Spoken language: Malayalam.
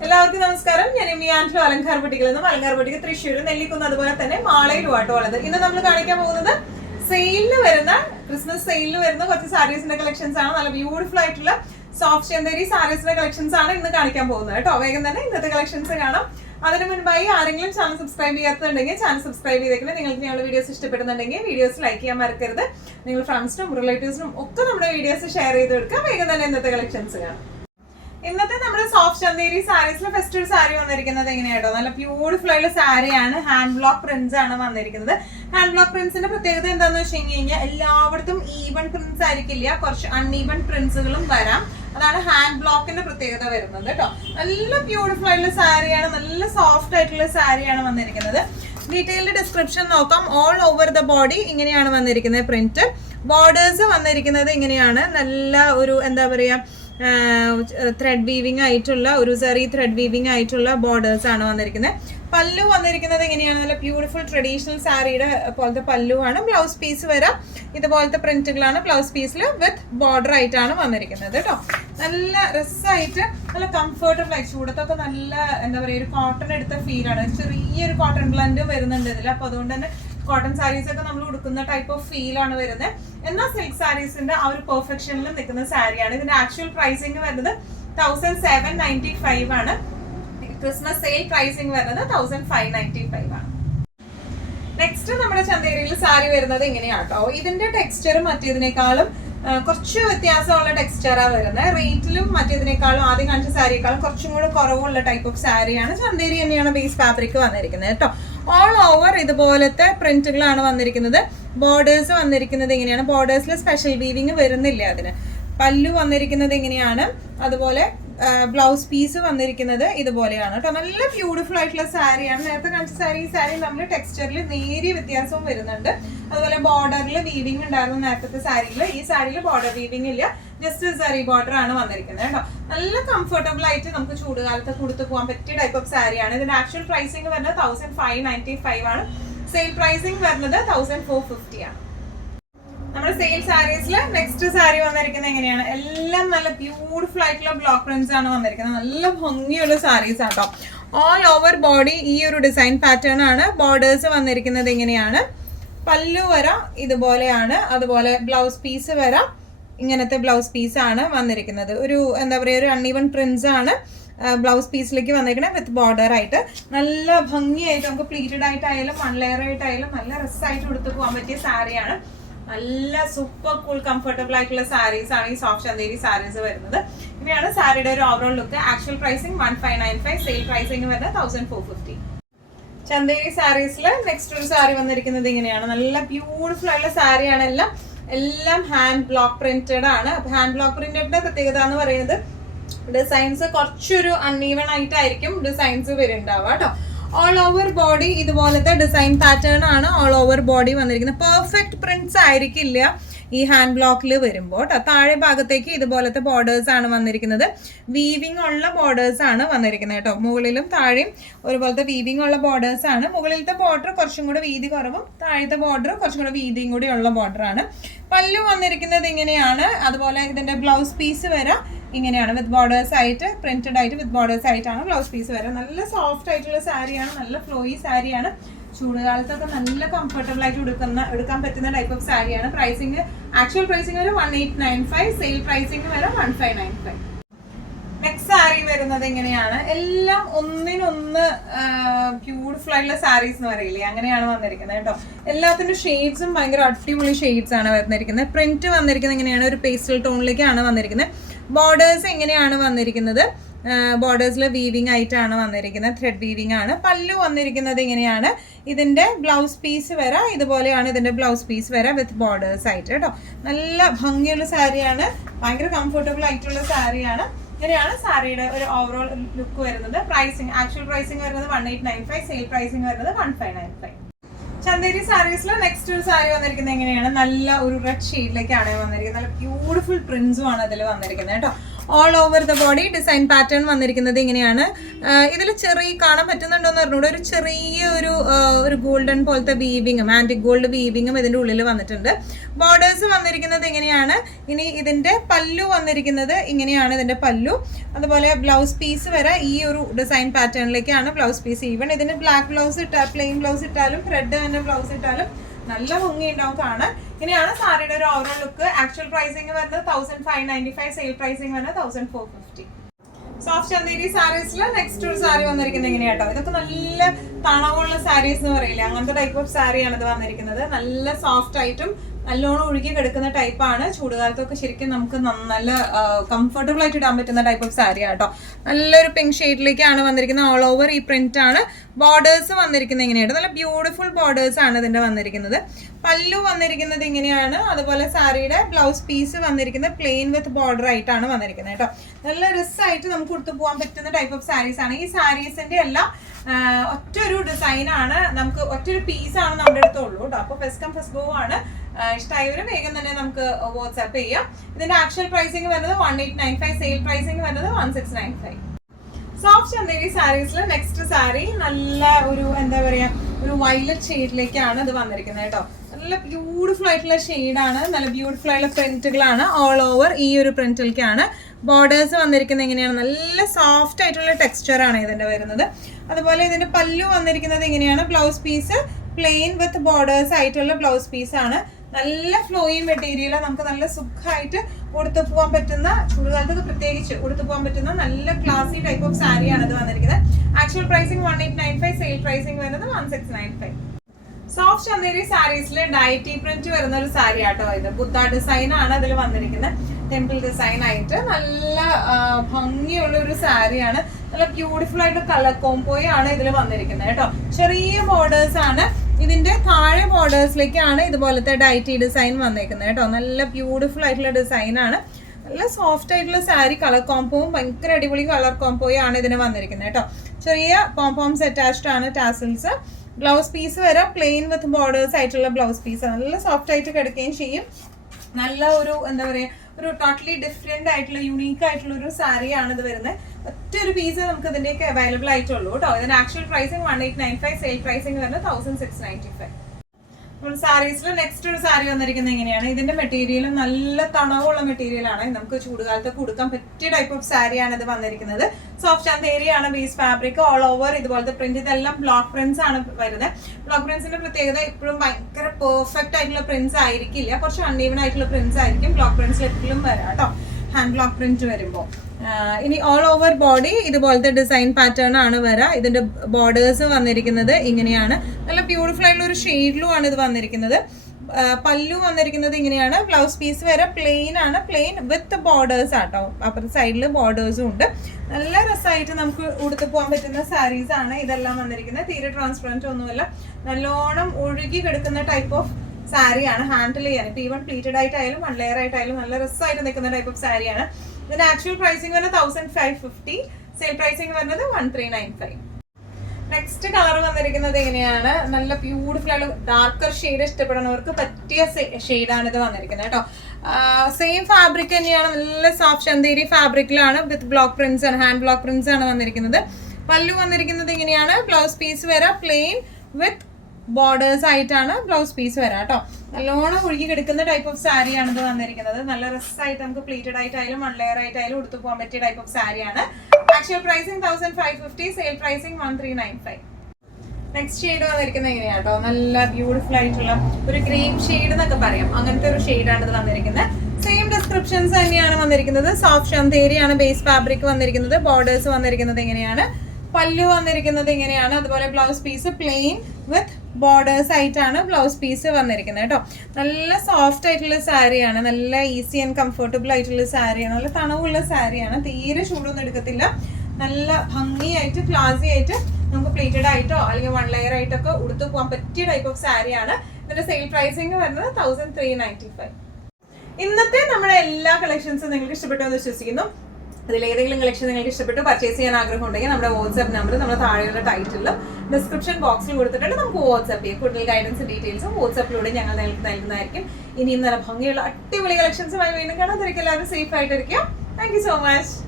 എല്ലാവർക്കും നമസ്കാരം. ഞാൻ ആൻഡ്രോ അലങ്കാർ ബുട്ടിക്കിൽ നിന്നും അലങ്കാർ ബുട്ടിക്ക് തൃശ്ശൂർ നെല്ലിക്കുന്ന് അതുപോലെ തന്നെ മാളയിലും ആട്ടോ ഉള്ളത്. ഇന്ന് നമ്മൾ കാണിക്കാൻ പോകുന്നത് സെയിലിന് വരുന്ന ക്രിസ്മസ് സെയിലിന് വരുന്ന കുറച്ച് സാരീസിന്റെ കളക്ഷൻസ് ആണ്. നല്ല ബ്യൂട്ടിഫുൾ ആയിട്ടുള്ള സോഫ്റ്റ് ചന്തേരി സാരീസിന്റെ കളക്ഷൻസ് ആണ് ഇന്ന് കാണിക്കാൻ പോകുന്നത് കേട്ടോ. വേഗം തന്നെ ഇന്നത്തെ കളക്ഷൻസ് കാണാം. അതിന് മുൻപായി ആരെങ്കിലും ചാനൽ സബ്സ്ക്രൈബ് ചെയ്യാത്തുണ്ടെങ്കിൽ ചാനൽ സബ്സ്ക്രൈബ് ചെയ്തേക്കുന്നത്. നിങ്ങൾക്ക് ഞങ്ങളുടെ വീഡിയോസ് ഇഷ്ടപ്പെടുന്നുണ്ടെങ്കിൽ വീഡിയോസ് ലൈക്ക് ചെയ്യാൻ മറക്കരുത്. നിങ്ങൾ ഫ്രണ്ട്സിനും റിലേറ്റീവ്സിനും ഒക്കെ നമ്മുടെ വീഡിയോസ് ഷെയർ ചെയ്ത് കൊടുക്കുക. വേഗം തന്നെ ഇന്നത്തെ കളക്ഷൻസ് കാണാം. ഇന്നത്തെ നമ്മുടെ സോഫ്റ്റ് ചന്തേരി സാരീസിലെ ഫസ്റ്റ് ഒരു സാരി വന്നിരിക്കുന്നത് എങ്ങനെയാട്ടോ, നല്ല ബ്യൂട്ടിഫുൾ ആയിട്ടുള്ള സാരിയാണ്. ഹാൻഡ് ബ്ലോക്ക് പ്രിന്റ്സ് ആണ് വന്നിരിക്കുന്നത്. ഹാൻഡ് ബ്ലോക്ക് പ്രിന്റ്സിന്റെ പ്രത്യേകത എന്താണെന്ന് വെച്ച് കഴിഞ്ഞാൽ എല്ലായിടത്തും ഈവൺ പ്രിന്റ്സ് ആയിരിക്കില്ല, കുറച്ച് അൺഈവൺ പ്രിന്റ്സുകളും വരാം. അതാണ് ഹാൻഡ് ബ്ലോക്കിന്റെ പ്രത്യേകത വരുന്നത് കേട്ടോ. നല്ല ബ്യൂട്ടിഫുൾ ആയിട്ടുള്ള സാരിയാണ്, നല്ല സോഫ്റ്റ് ആയിട്ടുള്ള സാരിയാണ് വന്നിരിക്കുന്നത്. ഡീറ്റെയിൽഡ് ഡിസ്ക്രിപ്ഷൻ നോക്കാം. ഓൾ ഓവർ ദ ബോഡി ഇങ്ങനെയാണ് വന്നിരിക്കുന്നത് പ്രിന്റ്. ബോർഡേഴ്സ് വന്നിരിക്കുന്നത് ഇങ്ങനെയാണ്, നല്ല ഒരു എന്താ പറയാ ത്രെഡ് വീവിംഗ് ആയിട്ടുള്ള ഒരു സെറി ത്രെഡ് വീവിംഗ് ആയിട്ടുള്ള ബോർഡേഴ്സ് ആണ് വന്നിരിക്കുന്നത്. പല്ലു വന്നിരിക്കുന്നത് എങ്ങനെയാണ്, നല്ല ബ്യൂട്ടിഫുൾ ട്രഡീഷണൽ സാരിയുടെ പോലത്തെ പല്ലുവാണ്. ബ്ലൗസ് പീസ് വരാം ഇതുപോലത്തെ പ്രിന്റുകളാണ് ബ്ലൗസ് പീസിൽ വിത്ത് ബോർഡർ ആയിട്ടാണ് വന്നിരിക്കുന്നത് കേട്ടോ. നല്ല രസമായിട്ട് നല്ല കംഫർട്ടബിൾ ആയി, ചൂടത്തൊക്കെ നല്ല എന്താ പറയുക ഒരു കോട്ടൺ എടുത്ത ഫീലാണ്. ചെറിയൊരു കോട്ടൺ ബ്ലൻഡ് വരുന്നുണ്ട് ഇതിൽ. അപ്പോൾ അതുകൊണ്ട് തന്നെ കോട്ടൺ സാരീസ് ഒക്കെ നമ്മൾ ഉടുക്കുന്ന ടൈപ്പ് ഓഫ് ഫീൽ ആണ് വരുന്നത്. എന്നാൽ സിൽക്ക് സാരീസിന്റെ ആ ഒരു പെർഫെക്ഷനിൽ നിൽക്കുന്ന സാരിയാണ്. ഇതിന്റെ ആക്ച്വൽ പ്രൈസിംഗ് വരുന്നത് 1795 ആണ്. ക്രിസ്മസ് സെയിൽ പ്രൈസിംഗ് വരുന്നത് 1595 ആണ്. നെക്സ്റ്റ് നമ്മുടെ ചന്തേരിയിൽ സാരി വരുന്നത് ഇങ്ങനെയാട്ടോ. ഇതിന്റെ ടെക്സ്ചർ മറ്റേതിനേക്കാളും കുറച്ച് വ്യത്യാസമുള്ള ടെക്സ്ചറാണ് വരുന്നത്. റേറ്റിലും മറ്റേതിനേക്കാളും ആദ്യം കാണിച്ച സാരിയേക്കാളും കുറച്ചും കൂടെ കുറവുള്ള ടൈപ്പ് ഓഫ് സാരിയാണ്. ചന്തേരി തന്നെയാണ് ബേസ് ഫാബ്രിക് വന്നിരിക്കുന്നത് കേട്ടോ. ഓൾ ഓവർ ഇതുപോലത്തെ പ്രിന്റുകളാണ് വന്നിരിക്കുന്നത്. ബോർഡേഴ്സ് വന്നിരിക്കുന്നത് ഇങ്ങനെയാണ്. ബോർഡേഴ്സിൽ സ്പെഷ്യൽ വീവിങ് വരുന്നില്ല അതിന്. പല്ലു വന്നിരിക്കുന്നത് ഇങ്ങനെയാണ്. അതുപോലെ ബ്ലൗസ് പീസ് വന്നിരിക്കുന്നത് ഇതുപോലെയാണ് കേട്ടോ. നല്ല ബ്യൂട്ടിഫുൾ ആയിട്ടുള്ള സാരിയാണ്. നേരത്തെ കാണിച്ച സാരി നമ്മൾ ടെക്സ്ചറിൽ നേരിയ വ്യത്യാസവും വരുന്നുണ്ട്. അതുപോലെ ബോർഡറിൽ വീവിംഗ് ഉണ്ടായിരുന്നു നേരത്തെ സാരിയിൽ. ഈ സാരിയിൽ ബോർഡർ വീവിംഗ് ഇല്ല, ജസ്റ്റ് സാരി ബോർഡർ ആണ് വന്നിരിക്കുന്നത് കേട്ടോ. നല്ല കംഫർട്ടബിൾ ആയിട്ട് നമുക്ക് ചൂടുകാലത്ത് കൊടുത്തു പോകാൻ പറ്റിയ ടൈപ്പ് ഓഫ് സാരിയാണ്. ഇതിന്റെ ആക്ച്വൽ പ്രൈസിംഗ് വരുന്നത് 1595 ആണ്. സെയിൽ പ്രൈസിംഗ് വരുന്നത് 1450 ആണ്. നമ്മുടെ സെയിൽ സാരീസിൽ നെക്സ്റ്റ് സാരി വന്നിരിക്കുന്നത് എങ്ങനെയാണ്, എല്ലാം നല്ല ബ്യൂട്ടിഫുൾ ആയിട്ടുള്ള ബ്ലോക്ക് പ്രിന്റ്സ് ആണ് വന്നിരിക്കുന്നത്. നല്ല ഭംഗിയുള്ള സാരീസ് ആട്ടോ. ഓൾ ഓവർ ബോഡി ഈ ഒരു ഡിസൈൻ പാറ്റേൺ ആണ്. ബോർഡേഴ്സ് വന്നിരിക്കുന്നത് ഇങ്ങനെയാണ്. പല്ലു വര ഇതുപോലെയാണ്. അതുപോലെ ബ്ലൗസ് പീസ് വര ഇങ്ങനത്തെ ബ്ലൗസ് പീസ് ആണ് വന്നിരിക്കുന്നത്. ഒരു എന്താ പറയുക ഒരു അൺഈവൺ പ്രിന്റ്സ് ആണ് ബ്ലൗസ് പീസിലേക്ക് വന്നിരിക്കുന്നത് വിത്ത് ബോർഡർ ആയിട്ട്. നല്ല ഭംഗിയായിട്ട് നമുക്ക് പ്ലീറ്റഡ് ആയിട്ടായാലും വൺ ലെയർ ആയിട്ടായാലും നല്ല രസമായിട്ട് എടുത്തു പോകാൻ പറ്റിയ സാരിയാണ്. നല്ല സൂപ്പർ കൂൾ കംഫർട്ടബിൾ ആയിട്ടുള്ള സാരീസ് ആണ് ഈ സോഫ്റ്റ് ചന്തേരി സാരീസ് വരുന്നത്. ഇങ്ങനെയാണ് സാരിയുടെ ഒരു overall look. Actual pricing 1595, sale pricing വരുന്നത് 1450. ചന്തേരി സാരീസിൽ നെക്സ്റ്റ് ഒരു സാരി വന്നിരിക്കുന്നത് ഇങ്ങനെയാണ്. നല്ല ബ്യൂട്ടിഫുൾ ആയിട്ടുള്ള സാരിയാണ്. എല്ലാം ഹാൻഡ് ബ്ലോക്ക് പ്രിന്റഡ് ആണ്. ഹാൻഡ് ബ്ലോക്ക് പ്രിന്റഡിന്റെ പ്രത്യേകത എന്ന് പറയുന്നത് ഡിസൈൻസ് കുറച്ചൊരു അൺഈവൺ ആയിട്ടായിരിക്കും ഡിസൈൻസ് വരുന്നുണ്ടാവുക കേട്ടോ. ഓൾ ഓവർ ബോഡി ഇതുപോലത്തെ ഡിസൈൻ പാറ്റേൺ ആണ് ഓൾ ഓവർ ബോഡി വന്നിരിക്കുന്നത്. പെർഫെക്റ്റ് പ്രിന്റ്സ് ആയിരിക്കില്ല ഈ ഹാൻഡ് ബ്ലോക്കിൽ വരുമ്പോൾ. താഴെ ഭാഗത്തേക്ക് ഇതുപോലത്തെ ബോർഡേഴ്സ് ആണ് വന്നിരിക്കുന്നത്. വീവിംഗ് ഉള്ള ബോർഡേഴ്സ് ആണ് വന്നിരിക്കുന്നത് കേട്ടോ. മുകളിലും താഴെയും ഒരുപോലത്തെ വീവിംഗ് ഉള്ള ബോർഡേഴ്സ് ആണ്. മുകളിലത്തെ ബോർഡർ കുറച്ചും കൂടെ വീതി കുറവും, താഴത്തെ ബോർഡർ കുറച്ചും കൂടെ വീതിയും കൂടി ഉള്ള ബോർഡർ ആണ്. പല്ലു വന്നിരിക്കുന്നത് ഇങ്ങനെയാണ്. അതുപോലെ ഇതിന്റെ ബ്ലൗസ് പീസ് വരെ ഇങ്ങനെയാണ് വിത്ത് ബോർഡേഴ്സ് ആയിട്ട്, പ്രിന്റഡ് ആയിട്ട് വിത്ത് ബോർഡേഴ്സ് ആയിട്ടാണ് ബ്ലൗസ് പീസ് വരെ. നല്ല സോഫ്റ്റ് ആയിട്ടുള്ള സാരിയാണ്, നല്ല ഫ്ലോയി സാരിയാണ്. ചൂടുകാലത്തൊക്കെ നല്ല കംഫർട്ടബിൾ ആയിട്ട് എടുക്കാൻ പറ്റുന്ന ടൈപ്പ് ഓഫ് സാരിയാണ്. പ്രൈസിങ് ആക്ച്വൽ പ്രൈസിങ് വരെ 1895, സെയിൽ പ്രൈസിങ് വരെ 1595. നെക്സ്റ്റ് സാരി വരുന്നത് എങ്ങനെയാണ്, എല്ലാം ഒന്നിനൊന്ന് ബ്യൂട്ടിഫുൾ ആയിട്ടുള്ള സാരീസ് എന്ന് പറയില്ലേ, അങ്ങനെയാണ് വന്നിരിക്കുന്നത് കേട്ടോ. എല്ലാത്തിൻ്റെ ഷെയ്ഡ്സും ഭയങ്കര അടിപൊളി ഷെയ്ഡ്സ് ആണ് വന്നിരിക്കുന്നത്. പ്രിന്റ് വന്നിരിക്കുന്നത് എങ്ങനെയാണ്, ഒരു പേസ്റ്റൽ ടോണിലേക്കാണ് വന്നിരിക്കുന്നത്. ബോർഡേഴ്സ് എങ്ങനെയാണ് വന്നിരിക്കുന്നത്, ബോർഡേഴ്സിൽ വീവിംഗ് ആയിട്ടാണ് വന്നിരിക്കുന്നത്, ത്രെഡ് വീവിംഗ് ആണ്. പല്ലു വന്നിരിക്കുന്നത് ഇങ്ങനെയാണ്. ഇതിന്റെ ബ്ലൗസ് പീസ് വരെ ഇതുപോലെയാണ്. ഇതിന്റെ ബ്ലൗസ് പീസ് വരെ വിത്ത് ബോർഡേഴ്സ് ആയിട്ട് കേട്ടോ. നല്ല ഭംഗിയുള്ള സാരിയാണ്, ഭയങ്കര കംഫർട്ടബിൾ ആയിട്ടുള്ള സാരിയാണ്. ഇങ്ങനെയാണ് സാരിയുടെ ഒരു ഓവറോൾ ലുക്ക് വരുന്നത്. പ്രൈസിങ് ആക്ച്വൽ പ്രൈസിങ് വരുന്നത് 1895, സെയിൽ പ്രൈസിങ് വരുന്നത് 1595. ചന്തേരി സാരീസിൽ നെക്സ്റ്റ് ഒരു സാരി വന്നിരിക്കുന്നത് എങ്ങനെയാണ്, നല്ല ഒരു റെഡ് ഷെയ്ഡിലേക്കാണ് വന്നിരിക്കുന്നത്. നല്ല ബ്യൂട്ടിഫുൾ പ്രിന്റ്സും ആണ് അതിൽ വന്നിരിക്കുന്നത് കേട്ടോ. All over the body design pattern വന്നിരിക്കുന്നത് ഇങ്ങനെയാണ്. ഇതിൽ ചെറിയ കാണാൻ പറ്റുന്നുണ്ടോന്ന് പറഞ്ഞൂടെ, ഒരു ചെറിയ ഒരു ഗോൾഡൻ പോലത്തെ വീവിങ്ങും ആന്റിക് ഗോൾഡ് വീവിങ്ങും ഇതിന്റെ ഉള്ളിൽ വന്നിട്ടുണ്ട്. ബോർഡേഴ്സ് വന്നിരിക്കുന്നത് ഇങ്ങനെയാണ്. ഇനി ഇതിന്റെ പല്ലു വന്നിരിക്കുന്നത് ഇങ്ങനെയാണ് ഇതിന്റെ പല്ലു. അതുപോലെ ബ്ലൗസ് പീസ് വരെ ഈ ഒരു ഡിസൈൻ പാറ്റേണിലേക്കാണ് ബ്ലൗസ് പീസ്. ഈവൻ ഇതിന് ബ്ലാക്ക് ബ്ലൗസ് ഇട്ടാൽ, പ്ലെയിൻ ബ്ലൗസ് ഇട്ടാലും ത്രെഡ് തന്നെ ബ്ലൗസ് ഇട്ടാലും നല്ല ഭംഗി ഉണ്ടാവും കാണാൻ. ഇങ്ങനെയാണ് സാരിയുടെ ഒരു ഓവറോൾ ലുക്ക്. ആക്ച്വൽ പ്രൈസിംഗ് വരുന്നത് 1595, സെയിൽ പ്രൈസിംഗ് വരുന്നത് 1450. സോഫ്റ്റ് ചന്തേരി സാരീസിൽ നെക്സ്റ്റ് ഒരു സാരി വന്നിരിക്കുന്നത് എങ്ങനെയാട്ടോ, ഇതൊക്കെ നല്ല തണവുള്ള സാരീസ് എന്ന് പറയില്ലേ, അങ്ങനത്തെ ടൈപ്പ് ഓഫ് സാരിയാണ് ഇത് വന്നിരിക്കുന്നത്. നല്ല സോഫ്റ്റ് ആയിട്ടും നല്ലോണം ഒഴുകി കിടക്കുന്ന ടൈപ്പാണ്. ചൂടുകാലത്തൊക്കെ ശരിക്കും നമുക്ക് നല്ല കംഫർട്ടബിൾ ആയിട്ട് ഇടാൻ പറ്റുന്ന ടൈപ്പ് ഓഫ് സാരി ആട്ടോ. നല്ലൊരു പിങ്ക് ഷെയ്ഡിലേക്കാണ് വന്നിരിക്കുന്നത്. ഓൾ ഓവർ ഈ പ്രിന്റ് ആണ്. ബോർഡേഴ്സ് വന്നിരിക്കുന്നത് എങ്ങനെയാണ്, നല്ല ബ്യൂട്ടിഫുൾ ബോർഡേഴ്സ് ആണ് ഇതിന്റെ വന്നിരിക്കുന്നത്. പല്ലു വന്നിരിക്കുന്നത് ഇങ്ങനെയാണ്. അതുപോലെ സാരിയുടെ ബ്ലൗസ് പീസ് വന്നിരിക്കുന്നത് പ്ലെയിൻ വിത്ത് ബോർഡർ ആയിട്ടാണ് വന്നിരിക്കുന്നത് കേട്ടോ. നല്ല രസമായിട്ട് നമുക്ക് കൊടുത്തു പോകാൻ പറ്റുന്ന ടൈപ്പ് ഓഫ് സാരീസ് ആണ്. ഈ സാരീസിന്റെ എല്ലാം ഒറ്റൊരു ഡിസൈനാണ്, നമുക്ക് ഒറ്റൊരു പീസാണ് നമ്മുടെ അടുത്തുള്ളൂ കേട്ടോ. അപ്പോൾ ഫസ്റ്റ് കം ഫസ്റ്റ് ഗോ ആണ്. ഇഷ്ടമായവരും വേഗം തന്നെ നമുക്ക് വാട്സ്ആപ്പ് ചെയ്യാം. ഇതിന്റെ ആക്ച്വൽ പ്രൈസിംഗ് വരുന്നത് 1895, സെയിൽ പ്രൈസിംഗ് വരുന്നത് 1695. സോഫ്റ്റ് ചന്തേരി സാരീസിൽ നെക്സ്റ്റ് സാരി നല്ല ഒരു എന്താ പറയാ, ഒരു വയലറ്റ് ഷെയ്ഡിലേക്കാണ് ഇത് വന്നിരിക്കുന്നത് കേട്ടോ. നല്ല ബ്യൂട്ടിഫുൾ ആയിട്ടുള്ള ഷെയ്ഡാണ്, നല്ല ബ്യൂട്ടിഫുൾ ആയിട്ടുള്ള പ്രിന്റുകളാണ്. ഓൾ ഓവർ ഈ ഒരു പ്രിന്റിലേക്കാണ് ബോർഡേഴ്സ് വന്നിരിക്കുന്നത് എങ്ങനെയാണ്, നല്ല സോഫ്റ്റ് ആയിട്ടുള്ള ടെക്സ്ചർ ആണ് ഇതിന്റെ വരുന്നത്. അതുപോലെ ഇതിന്റെ പല്ലു വന്നിരിക്കുന്നത് എങ്ങനെയാണ്, blouse piece plain with borders ആയിട്ടുള്ള ബ്ലൗസ് പീസ് ആണ്. നല്ല ഫ്ലോയിങ് മെറ്റീരിയൽ, നമുക്ക് നല്ല സുഖമായിട്ട് ഉടുത്തു പോകാൻ പറ്റുന്ന, ചൂടുകാലത്തൊക്കെ പ്രത്യേകിച്ച് ഉടുത്തു പോകാൻ പറ്റുന്ന നല്ല ക്ലാസി ടൈപ്പ് ഓഫ് സാരിയാണ് ഇത് വന്നിരിക്കുന്നത്. ആക്ച്വൽ പ്രൈസിംഗ് 1895, സെയിൽ പ്രൈസിംഗ് വരുന്നത് 1695. സോഫ്റ്റ് ചന്തേരി സാരീസിൽ ഡയറ്റി പ്രിന്റ് വരുന്ന ഒരു സാരി ആട്ടോ ഇത്. ബുദ്ധ ഡിസൈൻ ആണ് അതിൽ വന്നിരിക്കുന്നത്, ടെമ്പിൾ ഡിസൈൻ ആയിട്ട് നല്ല ഭംഗിയുള്ള ഒരു സാരിയാണ്. നല്ല ബ്യൂട്ടിഫുൾ ആയിട്ട് കളർ കോംബോയാണ് ഇതിൽ വന്നിരിക്കുന്നത് കേട്ടോ. ചെറിയ ബോർഡേഴ്സ് ആണ്. ഇതിന്റെ താഴെ ബോർഡേഴ്സിലേക്കാണ് ഇതുപോലത്തെ ഡയറ്റി ഡിസൈൻ വന്നേക്കുന്നത് കേട്ടോ. നല്ല ബ്യൂട്ടിഫുൾ ആയിട്ടുള്ള ഡിസൈൻ ആണ്. നല്ല സോഫ്റ്റ് ആയിട്ടുള്ള സാരി, കളർ കോംബോവും ഭയങ്കര അടിപൊളി കളർ കോംബോയും ആണ് ഇതിന് വന്നിരിക്കുന്നത് കേട്ടോ. ചെറിയ പോംപോംസ് അറ്റാച്ച്ഡ് ആണ്, ടാസിൽസ്. ബ്ലൗസ് പീസ് വരെ പ്ലെയിൻ വിത്ത് ബോർഡേഴ്സ് ആയിട്ടുള്ള ബ്ലൗസ് പീസ്, നല്ല സോഫ്റ്റ് ആയിട്ട് കിടക്കുകയും ചെയ്യും. നല്ല ഒരു എന്താ പറയാ, ഒരു ടോട്ടലി ഡിഫറെന്റ് ആയിട്ടുള്ള യുണീക്ക് ആയിട്ടുള്ള ഒരു സാരിയാണ് ഇത് വരുന്നത്. ഒറ്റൊരു പീസ് നമുക്ക് ഇതിന്റെയൊക്കെ അവൈലബിൾ ആയിട്ടുള്ളൂ കേട്ടോ. ഇതിന്റെ ആക്ച്വൽ പ്രൈസിംഗ് 1895, സെയിൽ പ്രൈസിംഗ് വരുന്നത് 1695. അപ്പോൾ സാരീസിൽ നെക്സ്റ്റ് ഒരു സാരി വന്നിരിക്കുന്നത് എങ്ങനെയാണ്, ഇതിന്റെ മെറ്റീരിയലും നല്ല തണവുള്ള മെറ്റീരിയൽ ആണ്. നമുക്ക് ചൂടുകാലത്തൊക്കെ കൊടുക്കാൻ പറ്റിയ ടൈപ്പ് ഓഫ് സാരിയാണ് ഇത് വന്നിരിക്കുന്നത്. സോഫ്റ്റ് ചന്തേരി ആണ് ബേസ് ഫാബ്രിക്. ഓൾ ഓവർ ഇതുപോലത്തെ പ്രിന്റ്, ഇതെല്ലാം ബ്ലോക്ക് പ്രിന്റ്സ് ആണ് വരുന്നത്. ബ്ലോക്ക് പ്രിന്റ്സിന്റെ പ്രത്യേകത എപ്പോഴും ഭയങ്കര പെർഫെക്റ്റ് ആയിട്ടുള്ള പ്രിന്റ്സ് ആയിരിക്കില്ല, കുറച്ച് അൺഈവൻ ആയിട്ടുള്ള പ്രിന്റ്സ് ആയിരിക്കും ബ്ലോക്ക് പ്രിന്റ്സിൽ എപ്പോഴും വരാം കേട്ടോ, ഹാൻഡ് ബ്ലോക്ക് പ്രിന്റ് വരുമ്പോൾ. ഇനി ഓൾ ഓവർ ബോഡി ഇതുപോലത്തെ ഡിസൈൻ പാറ്റേൺ ആണ് വരാ. ഇതിന്റെ ബോർഡേഴ്സ് വന്നിരിക്കുന്നത് ഇങ്ങനെയാണ്. നല്ല ബ്യൂട്ടിഫുൾ ആയിട്ടുള്ള ഒരു ഷെയ്ഡിലും ആണ് ഇത് വന്നിരിക്കുന്നത്. പല്ലു വന്നിരിക്കുന്നത് ഇങ്ങനെയാണ്. ബ്ലൗസ് പീസ് വരെ പ്ലെയിൻ ആണ്, പ്ലെയിൻ വിത്ത് ബോർഡേഴ്സ് ആട്ടോ. അപ്പുറത്തെ സൈഡിൽ ബോർഡേഴ്സും ഉണ്ട്. നല്ല രസമായിട്ട് നമുക്ക് ഉടുത്ത് പോകാൻ പറ്റുന്ന സാരീസ് ആണ് ഇതെല്ലാം വന്നിരിക്കുന്നത്. തീരെ ട്രാൻസ്പെറൻറ്റ് ഒന്നുമല്ല, നല്ലോണം ഒഴുകി കിടക്കുന്ന ടൈപ്പ് ഓഫ് സാരിയാണ്. ഹാൻഡിൽ ചെയ്യാൻ ഇപ്പൊ ഈവൻ പ്ലീറ്റഡ് ആയിട്ടായാലും വൺ ലെയർ ആയിട്ടായാലും നല്ല രസമായിട്ട് നിൽക്കുന്ന ടൈപ്പ് ഓഫ് സാരിയാണ്. ഇതിന്റെ ആക്ച്വൽ പ്രൈസിംഗ് വരുന്നത് 1550, സെയിൽ പ്രൈസിംഗ് വരുന്നത് 1395. നെക്സ്റ്റ് കളർ വന്നിരിക്കുന്നത് എങ്ങനെയാണ്, നല്ല ബ്യൂട്ടിഫുൾ ആയിട്ട് ഡാർക്കർ ഷെയ്ഡ് ഇഷ്ടപ്പെടുന്നവർക്ക് പറ്റിയ ഷെയ്ഡാണ് ഇത് വന്നിരിക്കുന്നത് കേട്ടോ. സെയിം ഫാബ്രിക് തന്നെയാണ്, നല്ല സോഫ്റ്റ് ചന്തേരി ഫാബ്രിക്കിലാണ് വിത്ത് ബ്ലോക്ക് പ്രിന്റ്സ് ആണ്, ഹാൻഡ് ബ്ലോക്ക് പ്രിന്റ്സ് ആണ് വന്നിരിക്കുന്നത്. പല്ലു വന്നിരിക്കുന്നത് ഇങ്ങനെയാണ്. ബ്ലൗസ് പീസ് വരെ പ്ലെയിൻ വിത്ത് ബോർഡേഴ്സ് ആയിട്ടാണ് ബ്ലൗസ് പീസ് വരാം കേട്ടോ. നല്ലോണം ഒഴുകി കിടക്കുന്ന ടൈപ്പ് ഓഫ് സാരിയാണ് ഇത് വന്നിരിക്കുന്നത്. നല്ല രസമായിട്ട് നമുക്ക് പ്ലീറ്റഡ് ആയിട്ടായാലും വൺ ലെയർ ആയിട്ടായാലും എടുത്തു പോകാൻ പറ്റിയ ടൈപ്പ് ഓഫ് സാരിയാണ്. Actual pricing 1550, sale pricing 1395. Next shade വന്നിരിക്കുന്നത് എങ്ങനെയാ കേട്ടോ, നല്ല ബ്യൂട്ടിഫുൾ ആയിട്ടുള്ള ഒരു ഗ്രീൻ ഷെയ്ഡ് എന്നൊക്കെ പറയാം, അങ്ങനത്തെ ഒരു ഷെയ്ഡാണ് ഇത് വന്നിരിക്കുന്നത്. സെയിം ഡിസ്ക്രിപ്ഷൻസ് തന്നെയാണ് വന്നിരിക്കുന്നത്. സോഫ്റ്റ് ചന്തേരിയാണ് ബേസ് ഫാബ്രിക് വന്നിരിക്കുന്നത്. ബോർഡേഴ്സ് വന്നിരിക്കുന്നത് എങ്ങനെയാണ്, പല്ലു വന്നിരിക്കുന്നത് ഇങ്ങനെയാണ്. അതുപോലെ blouse piece plain with borders ആയിട്ടാണ് ബ്ലൗസ് പീസ് വന്നിരിക്കുന്നത് കേട്ടോ. നല്ല സോഫ്റ്റ് ആയിട്ടുള്ള സാരിയാണ്, നല്ല ഈസി ആൻഡ് കംഫർട്ടബിൾ ആയിട്ടുള്ള സാരിയാണ്, നല്ല തണവുള്ള സാരിയാണ്. തീരെ ചൂടൊന്നും എടുക്കത്തില്ല. നല്ല ഭംഗിയായിട്ട് ക്ലാസി ആയിട്ട് നമുക്ക് പ്ലേറ്റഡ് ആയിട്ടോ അല്ലെങ്കിൽ വൺ ലെയർ ആയിട്ടൊക്കെ ഉടുത്തു പോകാൻ പറ്റിയ ടൈപ്പ് ഓഫ് സാരിയാണ്. ഇതിന്റെ സെയിൽ പ്രൈസിംഗ് വരുന്നത് 1395. ഇന്നത്തെ നമ്മുടെ എല്ലാ കളക്ഷൻസും നിങ്ങൾക്ക് ഇഷ്ടപ്പെട്ടു എന്ന് വിശ്വസിക്കുന്നു. അതിലേതെങ്കിലും കളക്ഷൻ നിങ്ങൾക്ക് ഇഷ്ടപ്പെട്ടു പർച്ചേസ് ചെയ്യാൻ ആഗ്രഹം ഉണ്ടെങ്കിൽ നമ്മുടെ വാട്സ്ആപ്പ് നമ്പർ നമ്മുടെ താഴെയുള്ള ടൈറ്റിലും ഡിസ്ക്രിപ്ഷൻ ബോക്സിൽ കൊടുത്തിട്ടുണ്ട്. നമുക്ക് വാട്സ്ആപ്പ് ചെയ്യാം. കൂടുതൽ ഗൈഡൻസ് ഡീറ്റെയിൽസും വാട്സ്ആപ്പിലൂടെ ഞങ്ങൾ നിങ്ങൾക്ക് നൽകുന്നതായിരിക്കും. ഇനിയും നല്ല ഭംഗിയുള്ള അടിപൊളി കളക്ഷൻസുമായി വീണ്ടും കാണാൻ. എല്ലാവരും സേഫ് ആയിട്ടിരിക്കും. Thank you so much.